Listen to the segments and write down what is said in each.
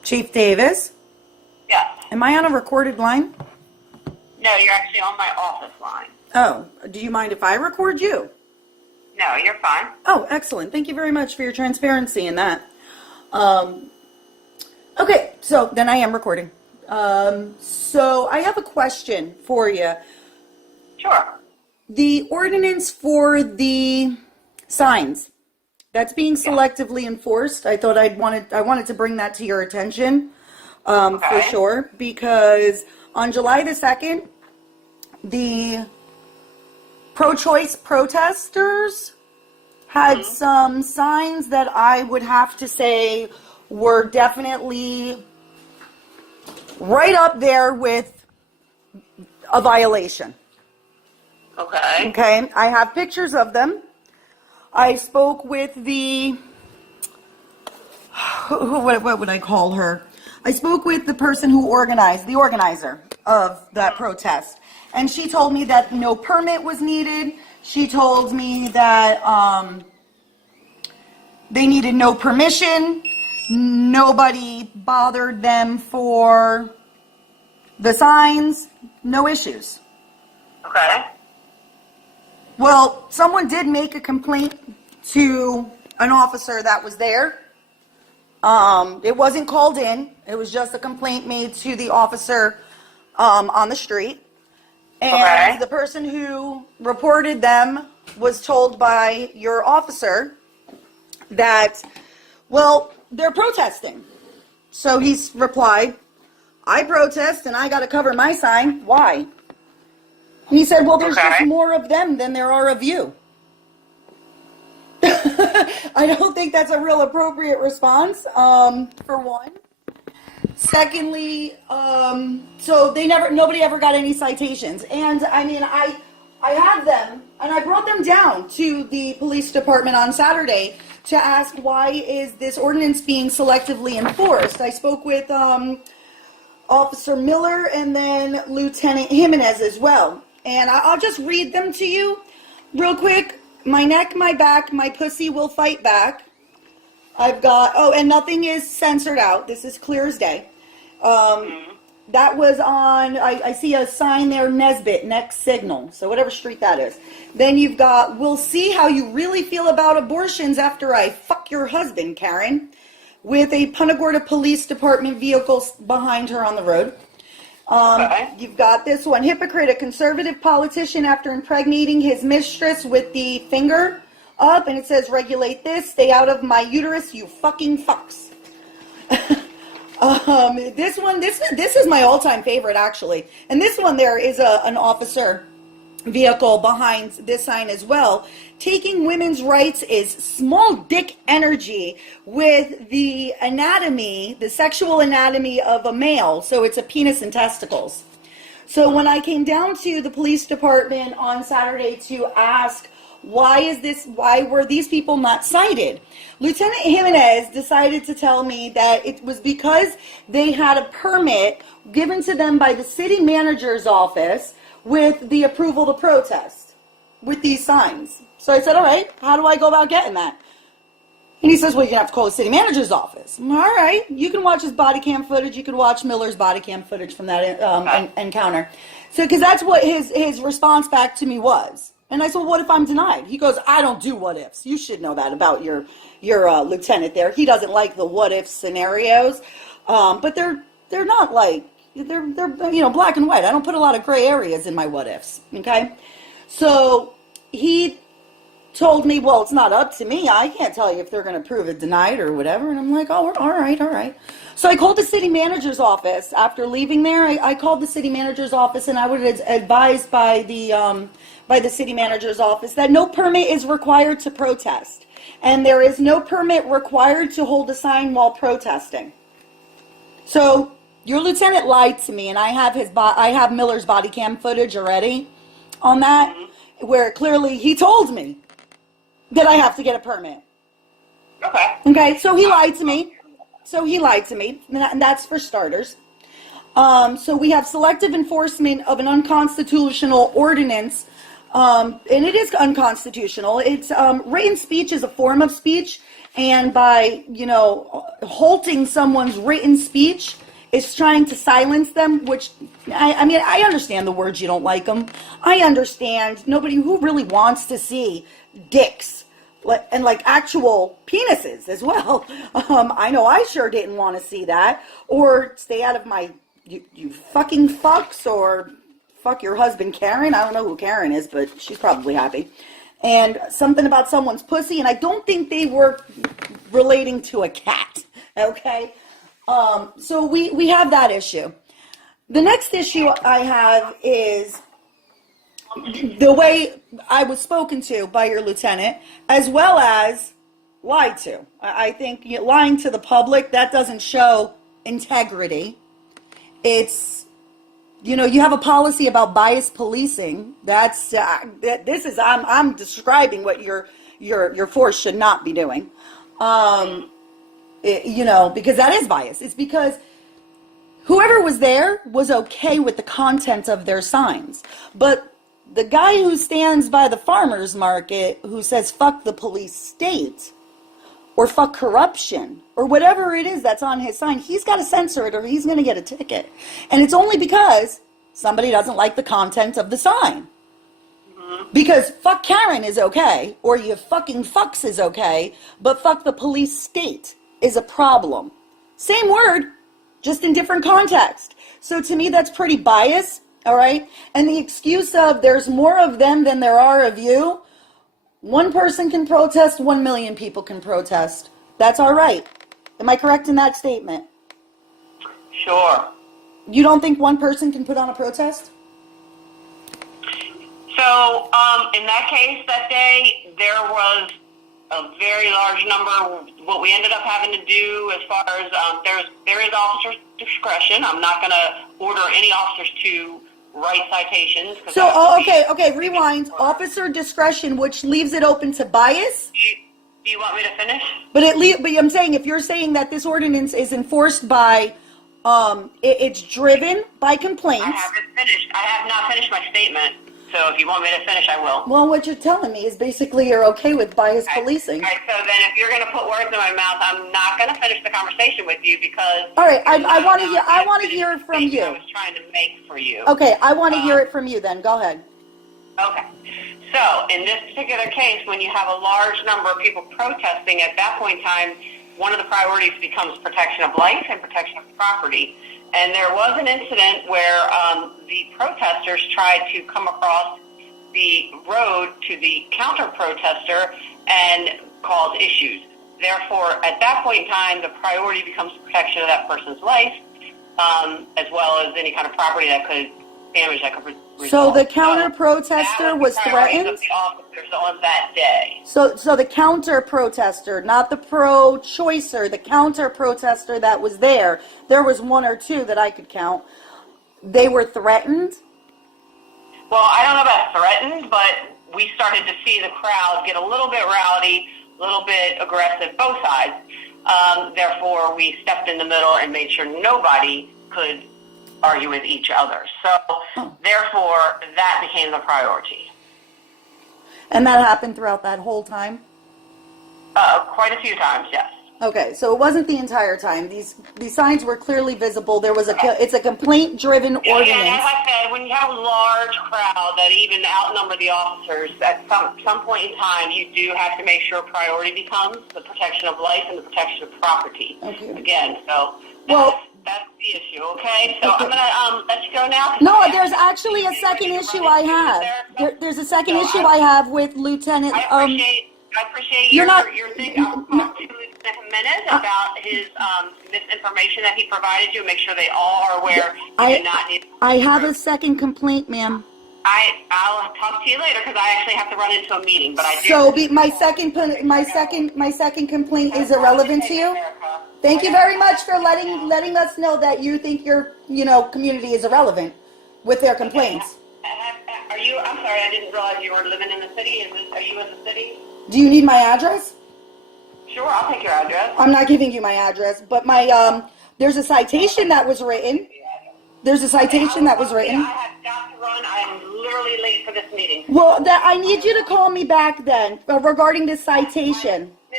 Chief Davis? Yes. Am I on a recorded line? No, you're actually on my office line. Oh, do you mind if I record you? No, you're fine. Oh, excellent. Thank you very much for your transparency in that. Okay, so then I am recording. So I have a question for you. Sure. The ordinance for the signs that's being selectively enforced, I thought I wanted to bring that to your attention, for sure, because on July the 2nd, the pro-choice protesters had some signs that I would have to say were definitely right up there with a violation. Okay. Okay, I have pictures of them. I spoke with the, what would I call her? I spoke with the person who organized, the organizer of that protest. And she told me that no permit was needed. She told me that they needed no permission. Nobody bothered them for the signs. No issues. Okay. Well, someone did make a complaint to an officer that was there. It wasn't called in. It was just a complaint made to the officer on the street. And the person who reported them was told by your officer that, well, they're protesting. So he's replied, I protest and I got to cover my sign. Why? And he said, well, there's just more of them than there are of you. I don't think that's a real appropriate response, for one. Secondly, so nobody ever got any citations. And I mean, I had them, and I brought them down to the police department on Saturday to ask, why is this ordinance being selectively enforced? I spoke with Officer Miller and then Lieutenant Haymans as well. And I'll just read them to you real quick. My neck, my back, my pussy will fight back. I've got, oh, and nothing is censored out. This is clear as day. That was on, I see a sign there, Nesbitt, next signal. So whatever street that is. Then you've got, we'll see how you really feel about abortions after I fuck your husband, Karen. With a Punta Gorda Police Department vehicle behind her on the road. You've got this one, hypocrite, a conservative politician after impregnating his mistress with the finger up, and it says, regulate this, stay out of my uterus, you fucking fucks. This one, this is my all-time favorite, actually. And this one there is an officer vehicle behind this sign as well. Taking women's rights is small dick energy with the anatomy, the sexual anatomy of a male. So it's a penis and testicles. So when I came down to the police department on Saturday to ask, why were these people not cited? Lieutenant Jimenez decided to tell me that it was because they had a permit given to them by the city manager's office with the approval to protest with these signs. So I said, all right, how do I go about getting that? And he says, well, you're going to have to call the city manager's office. All right, you can watch his body cam footage. You can watch Miller's body cam footage from that encounter. So, because that's what his response back to me was. And I said, well, what if I'm denied? He goes, I don't do what ifs. You should know that about your lieutenant there. He doesn't like the what if scenarios. But they're not like, they're black and white. I don't put a lot of gray areas in my what ifs. Okay. So he told me, well, it's not up to me. I can't tell you if they're going to prove it denied or whatever. And I'm like, oh, all right. So I called the city manager's office after leaving there. I called the city manager's office, and I was advised by the city manager's office that no permit is required to protest. And there is no permit required to hold a sign while protesting. So your lieutenant lied to me, and I have Miller's body cam footage already on that, where clearly he told me that I have to get a permit. Okay, so he lied to me. And that's for starters. So we have selective enforcement of an unconstitutional ordinance, and it is unconstitutional. It's written speech is a form of speech, and by halting someone's written speech is trying to silence them, which, I mean, I understand the words, you don't like them. I understand nobody who really wants to see dicks and like actual penises as well. I know I sure didn't want to see that. Or stay out of my, you fucking fucks, or fuck your husband Karen. I don't know who Karen is, but she's probably happy. And something about someone's pussy, and I don't think they were relating to a cat, okay? So we have that issue. The next issue I have is the way I was spoken to by your lieutenant, as well as lied to. I think lying to the public, that doesn't show integrity. It's, you know, you have a policy about bias policing. That's this is I'm describing what your force should not be doing. You know, because that is bias. It's because whoever was there was okay with the content of their signs. But the guy who stands by the farmer's market who says fuck the police state or fuck corruption or whatever it is that's on his sign, he's got to censor it or he's going to get a ticket. And it's only because somebody doesn't like the content of the sign. Because fuck Karen is okay, or you fucking fucks is okay, but fuck the police state is a problem. Same word, just in different context. So to me, that's pretty biased, all right? And the excuse of there's more of them than there are of you, one person can protest, 1 million people can protest. That's all right. Am I correct in that statement? Sure. You don't think one person can put on a protest? So, in that case, that day, there was a very large number. What we ended up having to do as far as, there is officer discretion. I'm not going to order any officers to write citations. So, okay, rewind. Officer discretion, which leaves it open to bias? Do you want me to finish? But I'm saying, if you're saying that this ordinance is enforced by, it's driven by complaints. I haven't finished. I have not finished my statement. So if you want me to finish, I will. Well, what you're telling me is basically you're okay with bias policing. All right, so then if you're going to put words in my mouth, I'm not going to finish the conversation with you because... All right, I want to hear it from you. I was trying to make for you. Okay, I want to hear it from you then. Go ahead. Okay. So in this particular case, when you have a large number of people protesting, at that point in time, one of the priorities becomes protection of life and protection of property. And there was an incident where the protesters tried to come across the road to the counter-protester and cause issues. Therefore, at that point in time, the priority becomes protection of that person's life, as well as any kind of property that could damage that could result. So the counter-protester was threatened? Of the officers on that day. So the counter-protester, not the pro-choicer, the counter-protester that was there was one or two that I could count. They were threatened? Well, I don't know about threatened, but we started to see the crowd get a little bit rowdy, a little bit aggressive, both sides. Therefore, we stepped in the middle and made sure nobody could argue with each other. So, therefore, that became the priority. And that happened throughout that whole time? Quite a few times, yes. Okay, so it wasn't the entire time. These signs were clearly visible. There was it's a complaint-driven ordinance. And as I said, when you have a large crowd that even outnumber the officers, at some point in time, you do have to make sure priority becomes the protection of life and the protection of property. Okay. Again, so that's the issue, okay? So I'm going to let you go now. No, there's actually a second issue I have. There's a second issue I have with Lieutenant... I appreciate your thing. I'll talk to you in a minute about his misinformation that he provided you. Make sure they all are aware. I have a second complaint, ma'am. I'll talk to you later because I actually have to run into a meeting. But I do. So my second complaint is irrelevant to you. Thank you very much for letting us know that you think your community is irrelevant with their complaints. Are you? I'm sorry, I didn't realize you were living in the city. Are you in the city? Do you need my address? Sure, I'll take your address. I'm not giving you my address, but there's a citation that was written. There's a citation that was written. I have got to run. I'm literally late for this meeting. Well, I need you to call me back then regarding this citation. Miss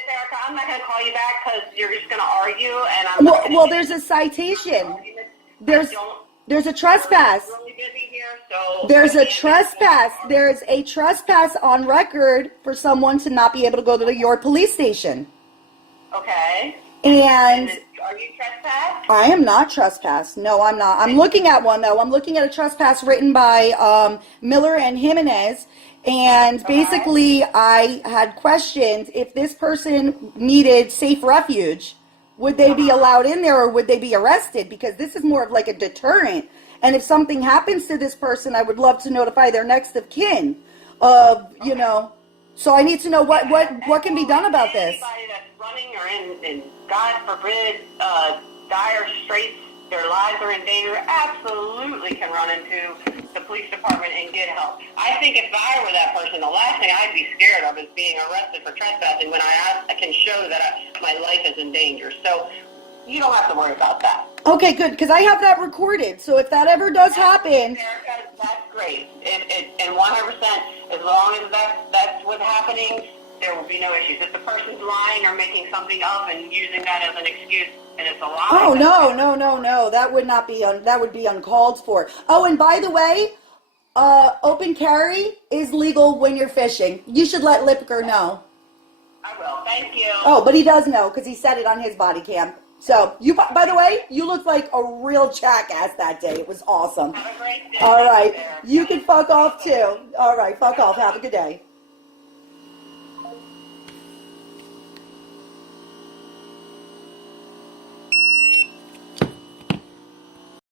Miss Erica, I'm not going to call you back because you're just going to argue, and I'm not Well, there's a citation. There's a trespass. I'm really busy here, so There's a I can't trespass. There's a trespass on record for someone to not be able to go to your police station. Okay. And Are you trespassed? I am not trespassed. No, I'm not. I'm looking at one, though. I'm looking at a trespass written by Miller and Jimenez. And basically, I had questioned if this person needed safe refuge. Would they be allowed in there or would they be arrested? Because this is more of like a deterrent. And if something happens to this person, I would love to notify their next of kin. You know, so I need to know what can be done about this. Anybody that's running or in God forbid, dire straits, their lives are in danger, absolutely can run into the police department and get help. I think if I were that person, the last thing I'd be scared of is being arrested for trespassing when I can show that my life is in danger. So you don't have to worry about that. Okay, good, because I have that recorded. So if that ever does happen, that's great. And 100%, as long as that's what's happening, there will be no issues. If the person's lying or making something up and using that as an excuse, and it's a lie. oh no, that would not be that would be uncalled for. Oh, and by the way, open carry is legal when you're fishing. You should let Lipker know. I will. Thank you. Oh, but he does know because he said it on his body cam. So you, by the way, you looked like a real jackass that day. It was awesome. Have a great day. All right, you can fuck off too. All right, fuck off. Have a good day.